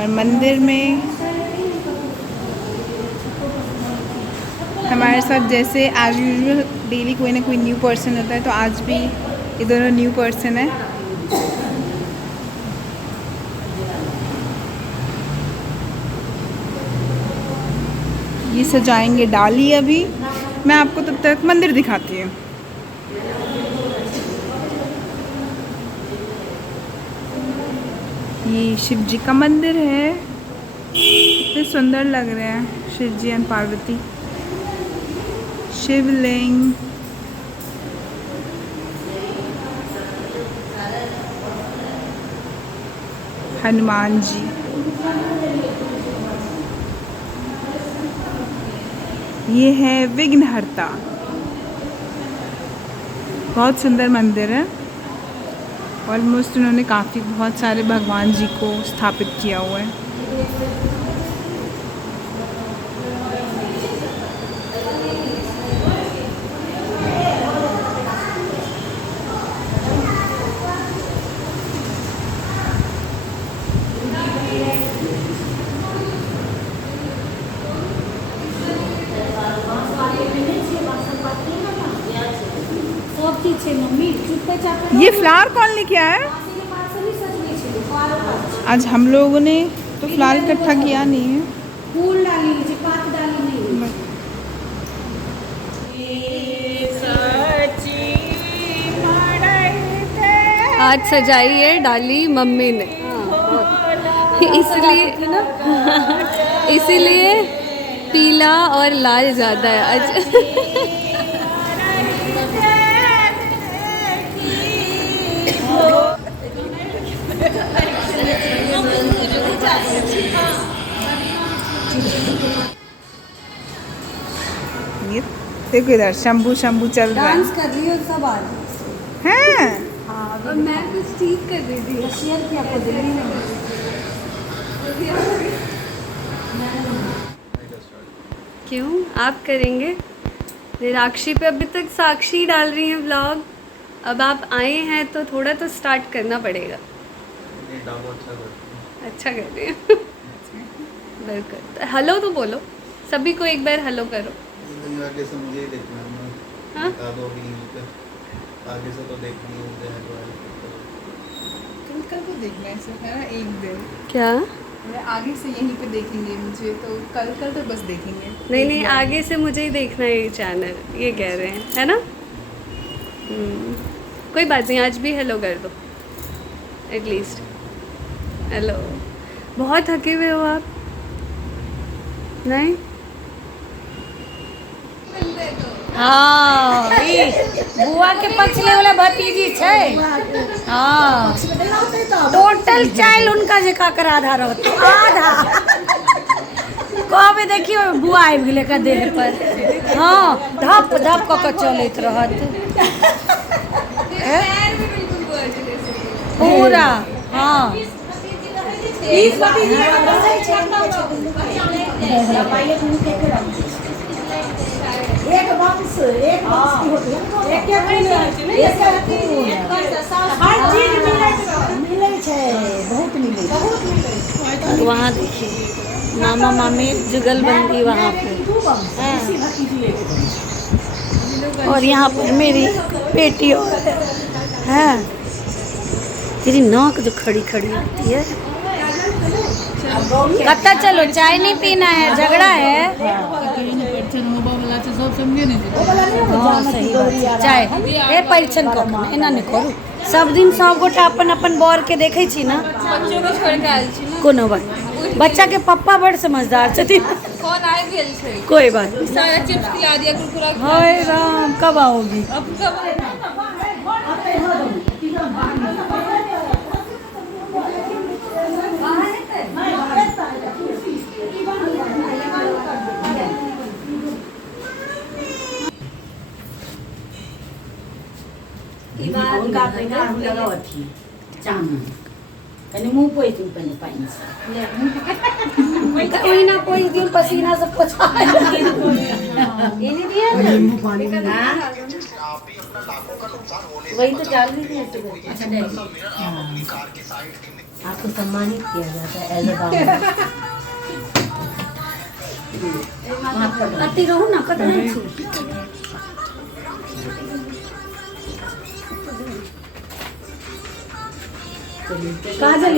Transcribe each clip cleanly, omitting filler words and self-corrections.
और मंदिर में हमारे साथ जैसे एज यूजुअल डेली कोई ना कोई न्यू पर्सन होता है, तो आज भी ये दोनों न्यू पर्सन है। ये सजाएंगे डाली। अभी मैं आपको तब तक मंदिर दिखाती हूँ। ये शिव जी का मंदिर है, कितने सुंदर लग रहे हैं शिव जी एंड पार्वती। शिवलिंग, हनुमान जी। ये है विघ्नहर्ता। बहुत सुंदर मंदिर है। ऑलमोस्ट उन्होंने बहुत सारे भगवान जी को स्थापित किया हुआ है। ये फ्लावर कौन लेके आया है? आज हम लोगों ने तो फ्लावर इकट्ठा किया नहीं है। फूल डाली, पात डाली नहीं। आज सजाई है डाली मम्मी ने, इसीलिए पीला और लाल ज़्यादा है आज। ये देखो इधर शंभू शंभू चल रहा है। डांस कर रही हो सब आज हैं? हाँ, और मैं कुछ ठीक कर रही थी। शेयर किया आपको दिल्ली में। क्यों आप करेंगे? निराक्षी पे अभी तक साक्षी डाल रही है व्लॉग। अब आप आए हैं तो थोड़ा तो स्टार्ट करना पड़ेगा। अच्छा कर रही है। बिल्कुल, हेलो तो बोलो, सभी को एक बार हेलो करो। आगे से मुझे ही देखना है। हाँ? आगे से तो देखनी है मुझे। कल को देखना है सिर्फ, है ना, एक दिन। क्या? आगे से यहीं पे देखेंगे मुझे, तो कल तो बस देखेंगे। नहीं, आगे से मुझे ही देखना है ये चैनल, ये कह रहे हैं, है ना? कोई बात नहीं, आज भी हेलो कर दो एटलीस्ट। हेलो। बहुत थके हुए हो आप? नहीं? हाँ, बुआ के पक्ष ले वाला भतीजी छै। हाँ, टोटल चाइल्ड उनका जे काकर आधा रहत आधा। कबे देखियो बुआ आबि गेलै का देह पर। हाँ, धप धप क के चलैत रहत पूरा। हाँ, एक वंश एक हर चीज मिलै छै, बहुत मिलै छै। वहाँ देखिए मामा मामी जुगलबंदी वहाँ पे है। और यहाँ पर मेरी बेटी है। तेरी नाक जो खड़ी खड़ी होती है। कत्ता चलो, चाय नहीं पीना है, झगड़ा है। हाँ, सही बात है। चाय ए परीक्षण कऽ एना नहीं करू। सब दिन सब गोटा अपन अपन बर के देखे छी ना। बच्चों को छोड़ के आयल छी ना। कोनो बात, बच्चा के पप्पा बड़ समझदार छथिन। कौन आए गेल छै? कोई बात नहीं। सारा चिप्स खिला दिया, कुरकुरा खिला हाय राम, कब आओगी? अब कब? उनका पैना लगाव थी चांद कने मुंह पोई तुम पहले पानी से कोई ना कोई दिन पसीना से पोछा। ये नहीं दिया वही तो डाल रही थी ऐसे करके। अच्छा डैडी, आपको सम्मानित किया जाता है एज अ अति रहो ना कत नहीं छू काजल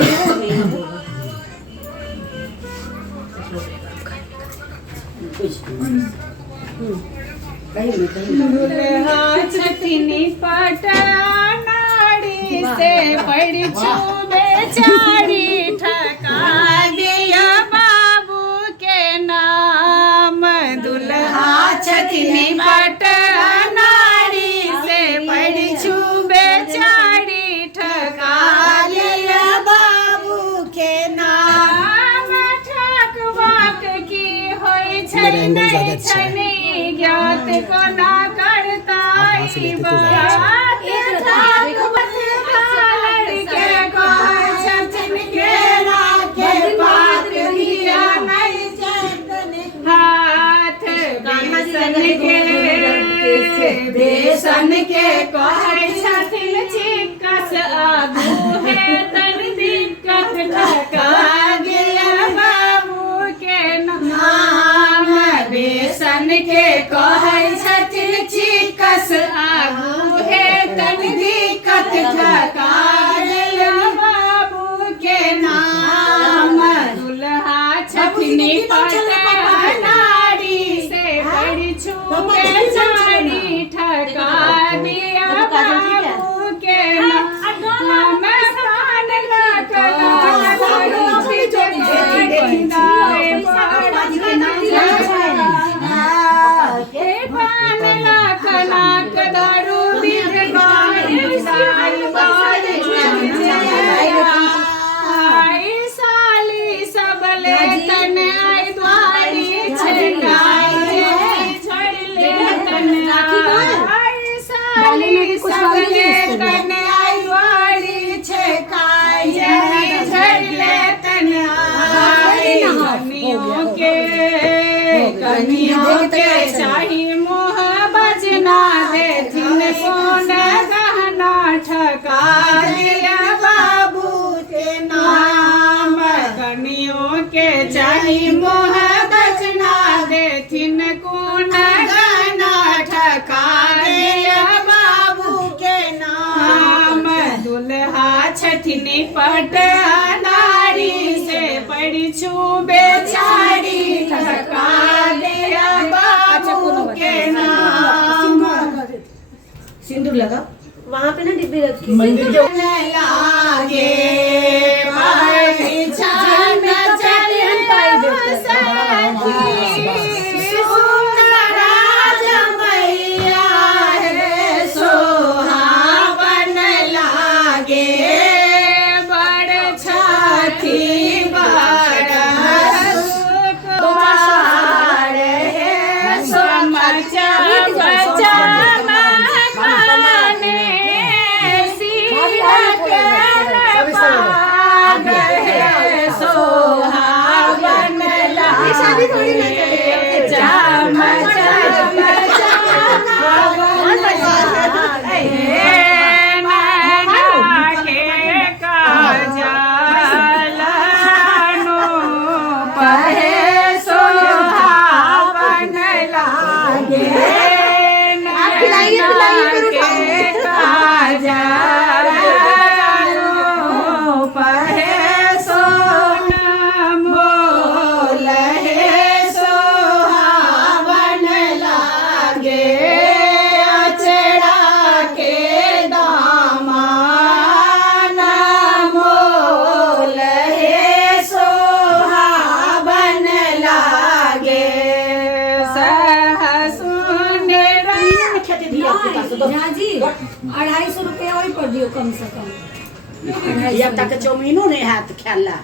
दुल्हा छतनी पटनाड़ी से पड़ी बेचारी ठका दिया बाबू के नाम। दुल्हा छतनी पटनाड़ी से पड़ी बेचारी ठका दिया बाबू के नाम। ठकवाक की होई छै नहीं छनी ज्ञात को ना करता बात। ठकवत लड़के को छचन के राखे बात दिया नहीं चंदन हाथ। बेसन के कहै छथिन चिक्कस आगू है तन दिक्कत ठका गया बाबू के नाम। बेसन के कहै छथिन चिक्कस आगू है तन दिक्कत ठका गया बाबू के नाम। दुल्हा छतनी पटनाड़ी से बड़ी छुपे चारी ठका दिया बाबू के नाम। पान लखना दारू बिध साली सबले तन आई द्वारी छकाई झड़ले तन आई साली सबले तन आई द्वारी छकाई झड़ले तन आई। कनियों के चाही मोह बजना देथिन सोन गहना ठका दिया बाबू के नाम। कनियों के चाही मोह बजना देथिन कोन गहना ठका दिया बाबू के नाम। दुल्हा छतनी पटनाड़ी से पड़ी बेचारी ठका दिया बाबू के नाम। सिंदूर लगा वहाँ पे ना डिब्बी रखी मंदिर के लागे परिछन चले सुंदराज मैया रे सोहावन लागे बड़ छठी बड़ सुकुमार हे समचा बचा जी 250 रुपया वही पड़ दियो कम से कम। जब तक चौमीनो नहीं हाथ खेला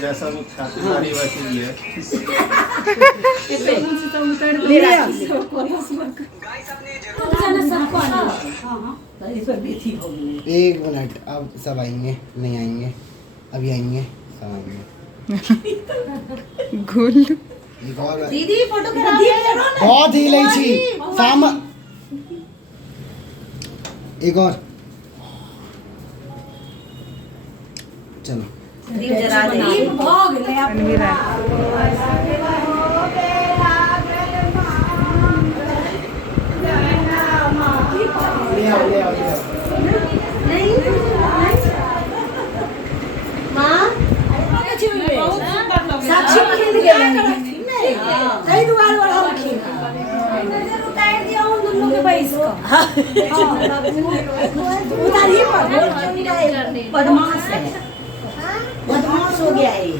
जैसा वो खातिरदारी वैसी ही है। एक मिनट, अब सब आएंगे नहीं आएंगे, अभी आएंगे सब आएंगे। घुल एक और दीदी फोटो करा बहुत ही लई छी साम एक और चलो दीप जला दे दीप भोग ले रणवीर है। साक्षी खेल गया सही दुआर वाला रखी उतार दिया हूं दोनों के पैस का उतार ही पर बदमाश है बदमाश हो गया है ये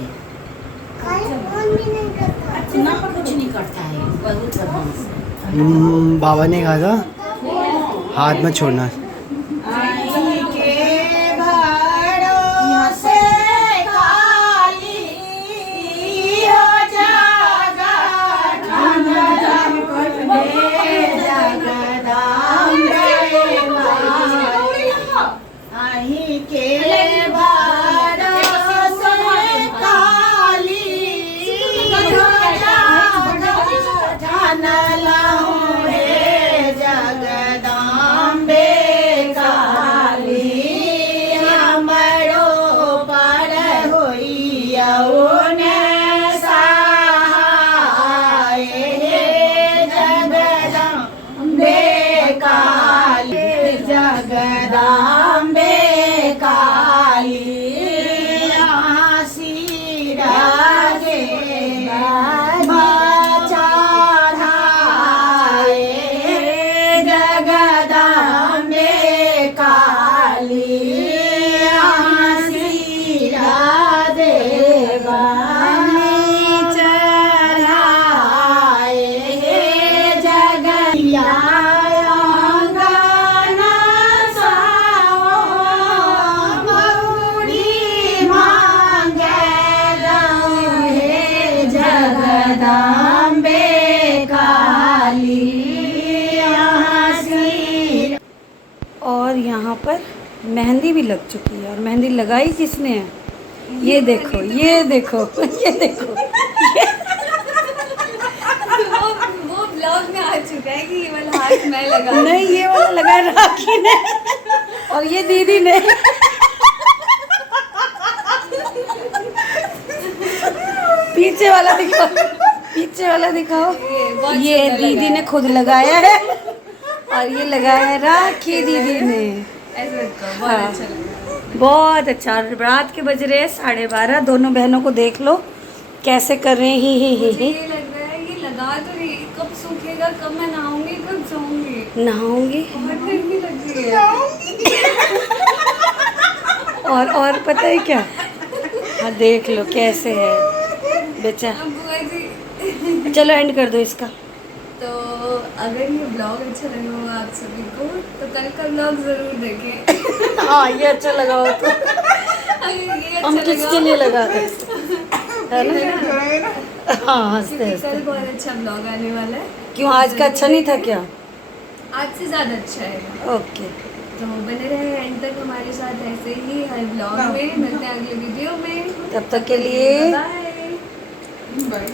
ना कुछ नहीं करता है बहुत बदमाश है। बाबा ने कहा था हाथ मत छोड़ना। और यहाँ पर मेहंदी भी लग चुकी है और मेहंदी लगाई किसने है? ये देखो ये देखो ये देखो वो ब्लॉग में आ चुका है कि ये वाला हाथ मैं लगा नहीं ये वाला लगा राखी ने और ये दीदी ने पीछे वाला दिखाओ पीछे वाला दिखाओ ये दीदी ने खुद लगाया है और ये लगाया है राखी दीदी ने। ऐसे रखो, बहुत हाँ। अच्छा लगा। बहुत अच्छा। रात के बज रहे हैं 12:30। दोनों बहनों को देख लो कैसे कर रहे हैं ही मुझे ये लग रहा है ये लगा तो रही, कब सूखेगा, कब मैं नहाऊंगी, कब सोऊंगी। नहाऊंगी बहुत गर्मी लग रही है। और पता है क्या, हाँ देख लो कैसे है बेचा। अब बुआ जी चलो एंड कर दो इसका। तो अगर ये ब्लॉग अच्छा लगा हो आप सभी को तो कल का ब्लॉग जरूर देखें। हाँ ये अच्छा लगा हो तो अगर ये हम अच्छा किसके लिए लगा रहे हैं? है ना? हाँ हंसते क्योंकि हंसते। कल बहुत अच्छा ब्लॉग आने वाला है। क्यों आज का अच्छा नहीं था क्या? आज से ज़्यादा अच्छा है। ओके तो बने रहे एंड तक हमारे साथ ऐसे ही हर ब्लॉग में। मिलते हैं अगले वीडियो में। तब तक के लिए बाय। बाय।